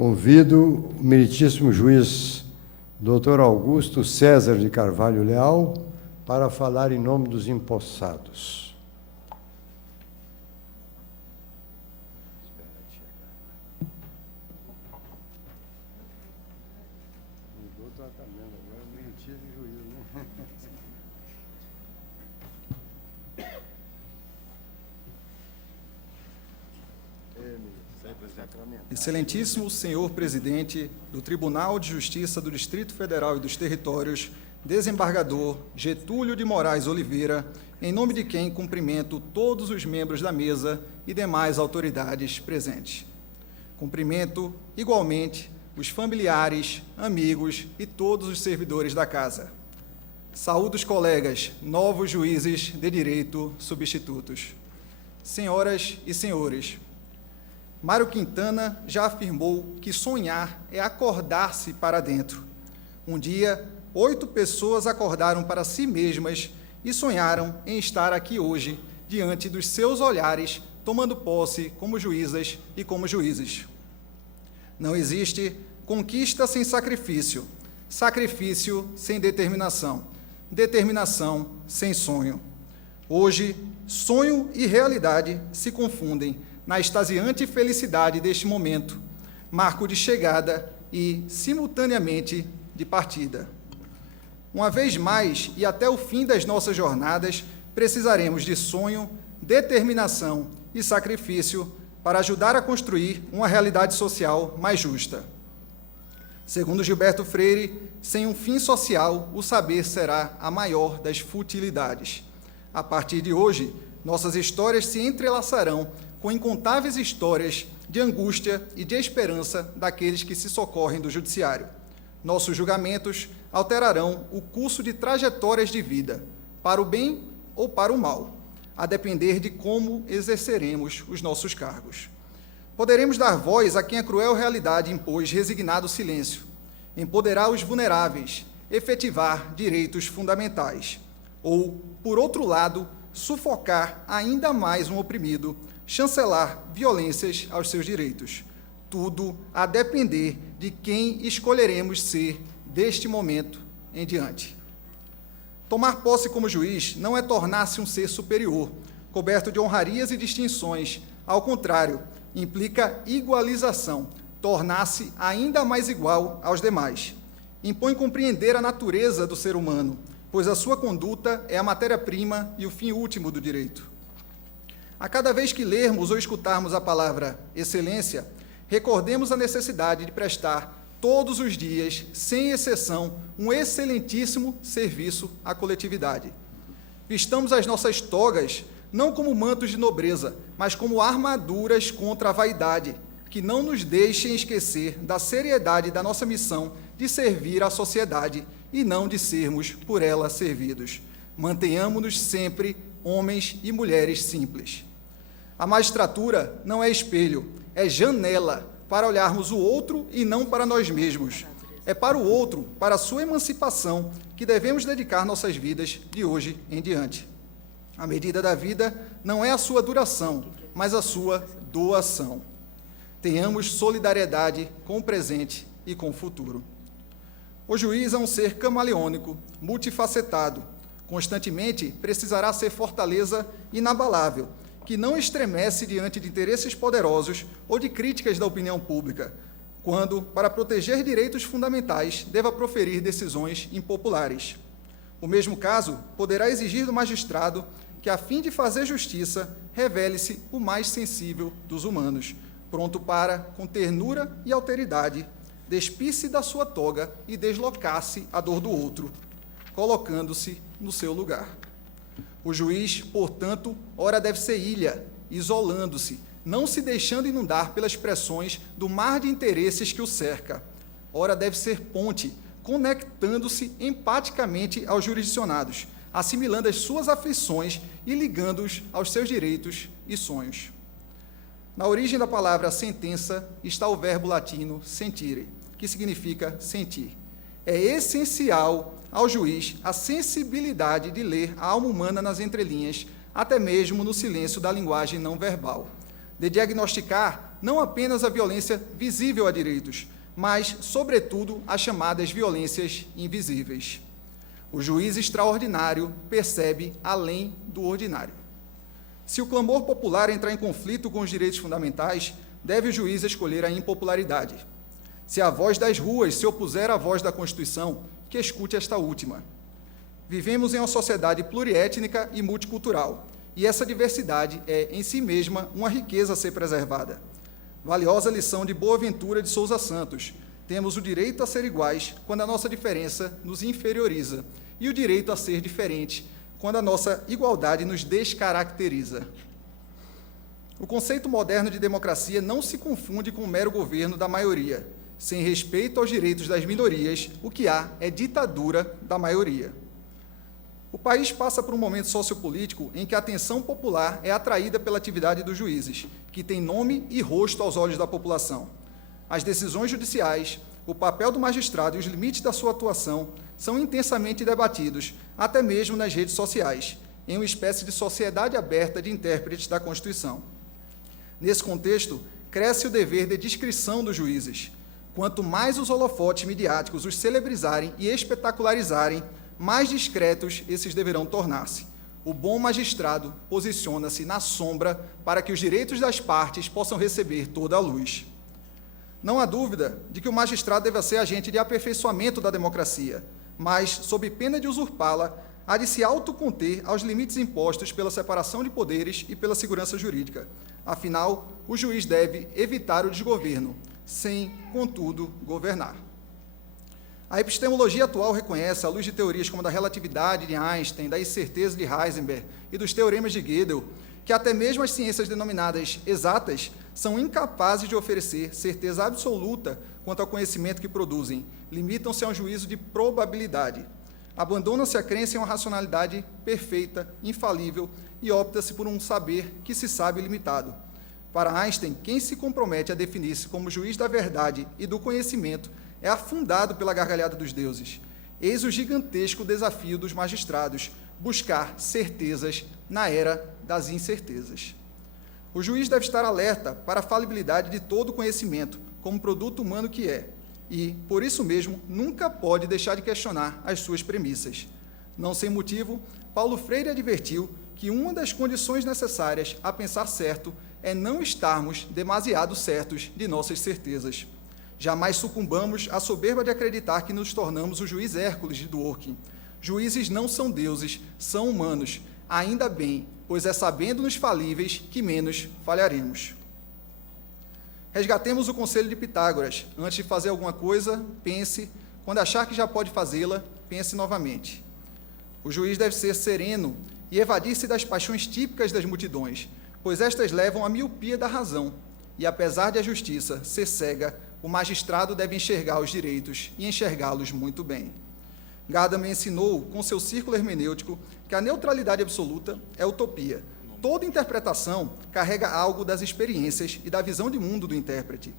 Convido o meritíssimo juiz Dr. Augusto César de Carvalho Leal para falar em nome dos empossados. Excelentíssimo senhor presidente do Tribunal de Justiça do Distrito Federal e dos Territórios, desembargador Getúlio de Moraes Oliveira, em nome de quem cumprimento todos os membros da mesa e demais autoridades presentes. Cumprimento, igualmente, os familiares, amigos e todos os servidores da Casa. Saúdo os colegas, novos juízes de direito substitutos. Senhoras e senhores, Mário Quintana já afirmou que sonhar é acordar-se para dentro. Um dia, 8 pessoas acordaram para si mesmas e sonharam em estar aqui hoje, diante dos seus olhares, tomando posse como juízas e como juízes. Não existe conquista sem sacrifício, sacrifício sem determinação, determinação sem sonho. Hoje, sonho e realidade se confundem na extasiante felicidade deste momento, marco de chegada e, simultaneamente, de partida. Uma vez mais, e até o fim das nossas jornadas, precisaremos de sonho, determinação e sacrifício para ajudar a construir uma realidade social mais justa. Segundo Gilberto Freire, sem um fim social, o saber será a maior das futilidades. A partir de hoje, nossas histórias se entrelaçarão com incontáveis histórias de angústia e de esperança daqueles que se socorrem do judiciário. Nossos julgamentos alterarão o curso de trajetórias de vida, para o bem ou para o mal, a depender de como exerceremos os nossos cargos. Poderemos dar voz a quem a cruel realidade impôs resignado silêncio, empoderar os vulneráveis, efetivar direitos fundamentais, ou, por outro lado, sufocar ainda mais um oprimido, chancelar violências aos seus direitos. Tudo a depender de quem escolheremos ser deste momento em diante. Tomar posse como juiz não é tornar-se um ser superior, coberto de honrarias e distinções. Ao contrário, implica igualização, tornar-se ainda mais igual aos demais. Impõe compreender a natureza do ser humano, pois a sua conduta é a matéria-prima e o fim último do direito. A cada vez que lermos ou escutarmos a palavra excelência, recordemos a necessidade de prestar todos os dias, sem exceção, um excelentíssimo serviço à coletividade. Vistamos as nossas togas não como mantos de nobreza, mas como armaduras contra a vaidade, que não nos deixem esquecer da seriedade da nossa missão de servir à sociedade e não de sermos por ela servidos. Mantenhamos-nos sempre homens e mulheres simples. A magistratura não é espelho, é janela para olharmos o outro e não para nós mesmos. É para o outro, para a sua emancipação, que devemos dedicar nossas vidas de hoje em diante. A medida da vida não é a sua duração, mas a sua doação. Tenhamos solidariedade com o presente e com o futuro. O juiz é um ser camaleônico, multifacetado. Constantemente precisará ser fortaleza inabalável, que não estremece diante de interesses poderosos ou de críticas da opinião pública, quando, para proteger direitos fundamentais, deva proferir decisões impopulares. O mesmo caso poderá exigir do magistrado que, a fim de fazer justiça, revele-se o mais sensível dos humanos, pronto para, com ternura e alteridade, despir-se da sua toga e deslocar-se à dor do outro, colocando-se no seu lugar. O juiz, portanto, ora deve ser ilha, isolando-se, não se deixando inundar pelas pressões do mar de interesses que o cerca. Ora deve ser ponte, conectando-se empaticamente aos jurisdicionados, assimilando as suas aflições e ligando-os aos seus direitos e sonhos. Na origem da palavra sentença está o verbo latino sentire, que significa sentir. É essencial ao juiz a sensibilidade de ler a alma humana nas entrelinhas, até mesmo no silêncio da linguagem não verbal, de diagnosticar não apenas a violência visível a direitos, mas, sobretudo, as chamadas violências invisíveis. O juiz extraordinário percebe além do ordinário. Se o clamor popular entrar em conflito com os direitos fundamentais, deve o juiz escolher a impopularidade. Se a voz das ruas se opuser à voz da Constituição, que escute esta última. Vivemos em uma sociedade pluriétnica e multicultural, e essa diversidade é, em si mesma, uma riqueza a ser preservada. Valiosa lição de Boaventura de Souza Santos: temos o direito a ser iguais quando a nossa diferença nos inferioriza, e o direito a ser diferente quando a nossa igualdade nos descaracteriza. O conceito moderno de democracia não se confunde com o mero governo da maioria. Sem respeito aos direitos das minorias, o que há é ditadura da maioria. O país passa por um momento sociopolítico em que a atenção popular é atraída pela atividade dos juízes, que tem nome e rosto aos olhos da população. As decisões judiciais, o papel do magistrado e os limites da sua atuação são intensamente debatidos, até mesmo nas redes sociais, em uma espécie de sociedade aberta de intérpretes da Constituição. Nesse contexto, cresce o dever de discrição dos juízes. Quanto mais os holofotes midiáticos os celebrizarem e espetacularizarem, mais discretos esses deverão tornar-se. O bom magistrado posiciona-se na sombra para que os direitos das partes possam receber toda a luz. Não há dúvida de que o magistrado deve ser agente de aperfeiçoamento da democracia, mas, sob pena de usurpá-la, há de se autoconter aos limites impostos pela separação de poderes e pela segurança jurídica. Afinal, o juiz deve evitar o desgoverno, sem, contudo, governar. A epistemologia atual reconhece, à luz de teorias como a da relatividade de Einstein, da incerteza de Heisenberg e dos teoremas de Gödel, que até mesmo as ciências denominadas exatas são incapazes de oferecer certeza absoluta quanto ao conhecimento que produzem, limitam-se a um juízo de probabilidade. Abandona-se a crença em uma racionalidade perfeita, infalível, e opta-se por um saber que se sabe limitado. Para Einstein, quem se compromete a definir-se como juiz da verdade e do conhecimento é afundado pela gargalhada dos deuses. Eis o gigantesco desafio dos magistrados, buscar certezas na era das incertezas. O juiz deve estar alerta para a falibilidade de todo conhecimento, como produto humano que é, e, por isso mesmo, nunca pode deixar de questionar as suas premissas. Não sem motivo, Paulo Freire advertiu que uma das condições necessárias a pensar certo é não estarmos demasiado certos de nossas certezas. Jamais sucumbamos à soberba de acreditar que nos tornamos o juiz Hércules de Dworkin. Juízes não são deuses, são humanos. Ainda bem, pois é sabendo-nos falíveis que menos falharemos. Resgatemos o conselho de Pitágoras. Antes de fazer alguma coisa, pense. Quando achar que já pode fazê-la, pense novamente. O juiz deve ser sereno e evadir-se das paixões típicas das multidões, pois estas levam à miopia da razão. E, apesar de a justiça ser cega, o magistrado deve enxergar os direitos e enxergá-los muito bem. Gadamer ensinou, com seu círculo hermenêutico, que a neutralidade absoluta é utopia. Toda interpretação carrega algo das experiências e da visão de mundo do intérprete.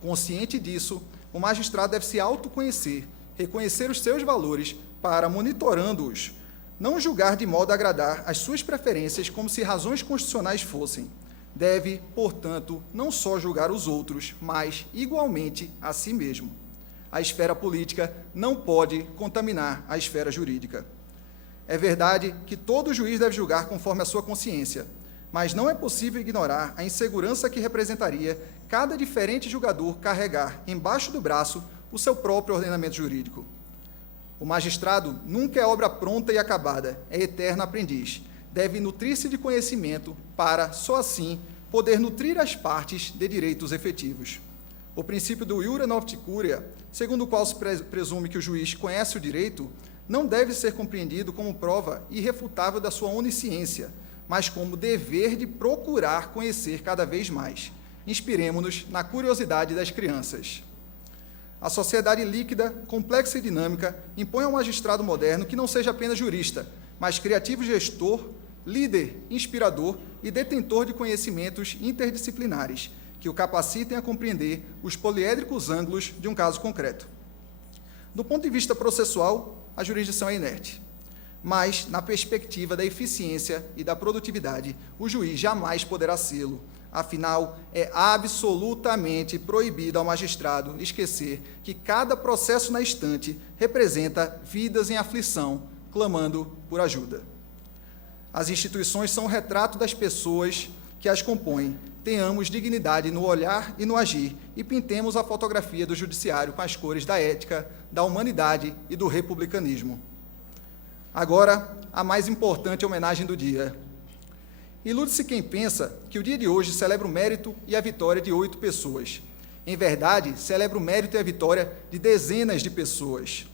Consciente disso, o magistrado deve se autoconhecer, reconhecer os seus valores para, monitorando-os, não julgar de modo a agradar as suas preferências como se razões constitucionais fossem. Deve, portanto, não só julgar os outros, mas, igualmente, a si mesmo. A esfera política não pode contaminar a esfera jurídica. É verdade que todo juiz deve julgar conforme a sua consciência, mas não é possível ignorar a insegurança que representaria cada diferente julgador carregar embaixo do braço o seu próprio ordenamento jurídico. O magistrado nunca é obra pronta e acabada, é eterno aprendiz. Deve nutrir-se de conhecimento para, só assim, poder nutrir as partes de direitos efetivos. O princípio do iura nocte curia, segundo o qual se presume que o juiz conhece o direito, não deve ser compreendido como prova irrefutável da sua onisciência, mas como dever de procurar conhecer cada vez mais. Inspiremo-nos na curiosidade das crianças. A sociedade líquida, complexa e dinâmica impõe ao magistrado moderno que não seja apenas jurista, mas criativo gestor, líder, inspirador e detentor de conhecimentos interdisciplinares, que o capacitem a compreender os poliédricos ângulos de um caso concreto. Do ponto de vista processual, a jurisdição é inerte, mas, na perspectiva da eficiência e da produtividade, o juiz jamais poderá sê-lo. Afinal, é absolutamente proibido ao magistrado esquecer que cada processo na estante representa vidas em aflição, clamando por ajuda. As instituições são o retrato das pessoas que as compõem. Tenhamos dignidade no olhar e no agir e pintemos a fotografia do judiciário com as cores da ética, da humanidade e do republicanismo. Agora, a mais importante homenagem do dia. Ilude-se quem pensa que o dia de hoje celebra o mérito e a vitória de 8 pessoas. Em verdade, celebra o mérito e a vitória de dezenas de pessoas.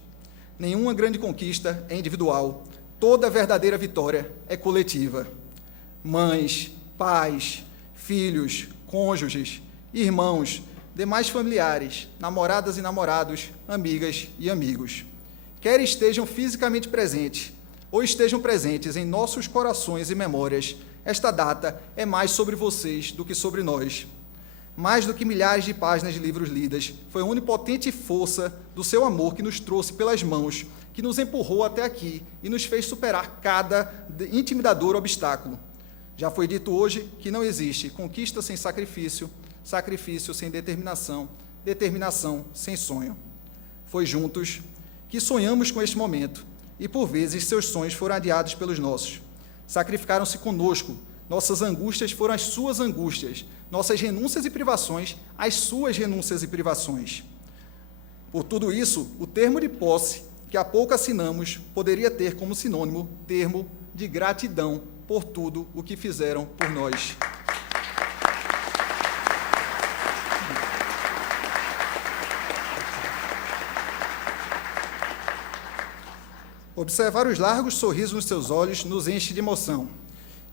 Nenhuma grande conquista é individual. Toda verdadeira vitória é coletiva. Mães, pais, filhos, cônjuges, irmãos, demais familiares, namoradas e namorados, amigas e amigos. Quer estejam fisicamente presentes ou estejam presentes em nossos corações e memórias, esta data é mais sobre vocês do que sobre nós. Mais do que milhares de páginas de livros lidas, foi a onipotente força do seu amor que nos trouxe pelas mãos, que nos empurrou até aqui e nos fez superar cada intimidador obstáculo. Já foi dito hoje que não existe conquista sem sacrifício, sacrifício sem determinação, determinação sem sonho. Foi juntos que sonhamos com este momento, e por vezes seus sonhos foram adiados pelos nossos. Sacrificaram-se conosco, nossas angústias foram as suas angústias, nossas renúncias e privações, as suas renúncias e privações. Por tudo isso, o termo de posse, que há pouco assinamos, poderia ter como sinônimo termo de gratidão por tudo o que fizeram por nós. Observar os largos sorrisos nos seus olhos nos enche de emoção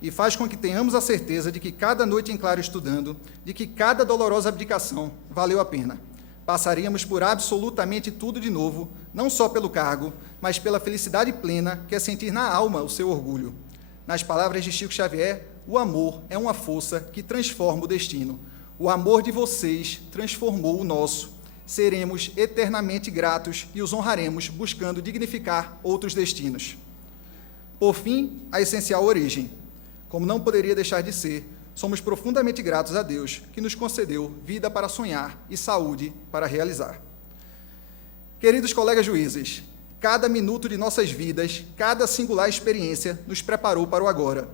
e faz com que tenhamos a certeza de que cada noite em claro estudando, de que cada dolorosa abdicação valeu a pena. Passaríamos por absolutamente tudo de novo, não só pelo cargo, mas pela felicidade plena que é sentir na alma o seu orgulho. Nas palavras de Chico Xavier, o amor é uma força que transforma o destino. O amor de vocês transformou o nosso. Seremos eternamente gratos e os honraremos, buscando dignificar outros destinos. Por fim, a essencial origem. Como não poderia deixar de ser, somos profundamente gratos a Deus, que nos concedeu vida para sonhar e saúde para realizar. Queridos colegas juízes, cada minuto de nossas vidas, cada singular experiência nos preparou para o agora.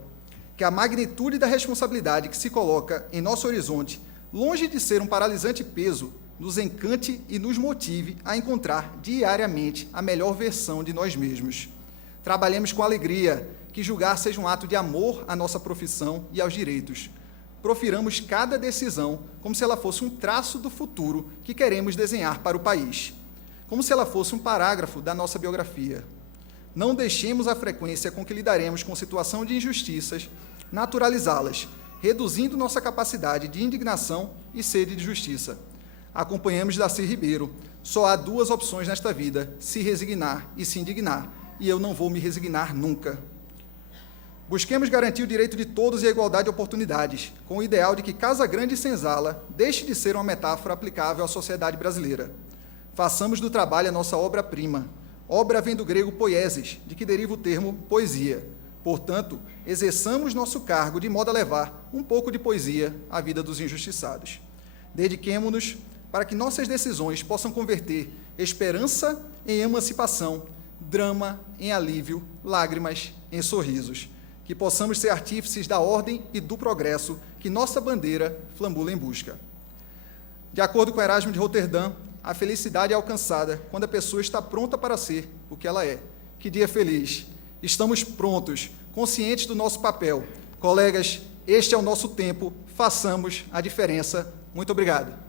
Que a magnitude da responsabilidade que se coloca em nosso horizonte, longe de ser um paralisante peso, nos encante e nos motive a encontrar diariamente a melhor versão de nós mesmos. Trabalhemos com alegria, que julgar seja um ato de amor à nossa profissão e aos direitos. Profiramos cada decisão como se ela fosse um traço do futuro que queremos desenhar para o país, como se ela fosse um parágrafo da nossa biografia. Não deixemos a frequência com que lidaremos com situação de injustiças naturalizá-las, reduzindo nossa capacidade de indignação e sede de justiça. Acompanhamos Darcy Ribeiro. Só há 2 opções nesta vida, se resignar e se indignar, e eu não vou me resignar nunca. Busquemos garantir o direito de todos e a igualdade de oportunidades, com o ideal de que Casa Grande e Senzala deixe de ser uma metáfora aplicável à sociedade brasileira. Façamos do trabalho a nossa obra-prima. Obra vem do grego poiesis, de que deriva o termo poesia. Portanto, exerçamos nosso cargo de modo a levar um pouco de poesia à vida dos injustiçados. Dediquemo-nos para que nossas decisões possam converter esperança em emancipação, drama em alívio, lágrimas em sorrisos. Que possamos ser artífices da ordem e do progresso que nossa bandeira flambula em busca. De acordo com Erasmo de Roterdã, a felicidade é alcançada quando a pessoa está pronta para ser o que ela é. Que dia feliz! Estamos prontos, conscientes do nosso papel. Colegas, este é o nosso tempo, façamos a diferença. Muito obrigado.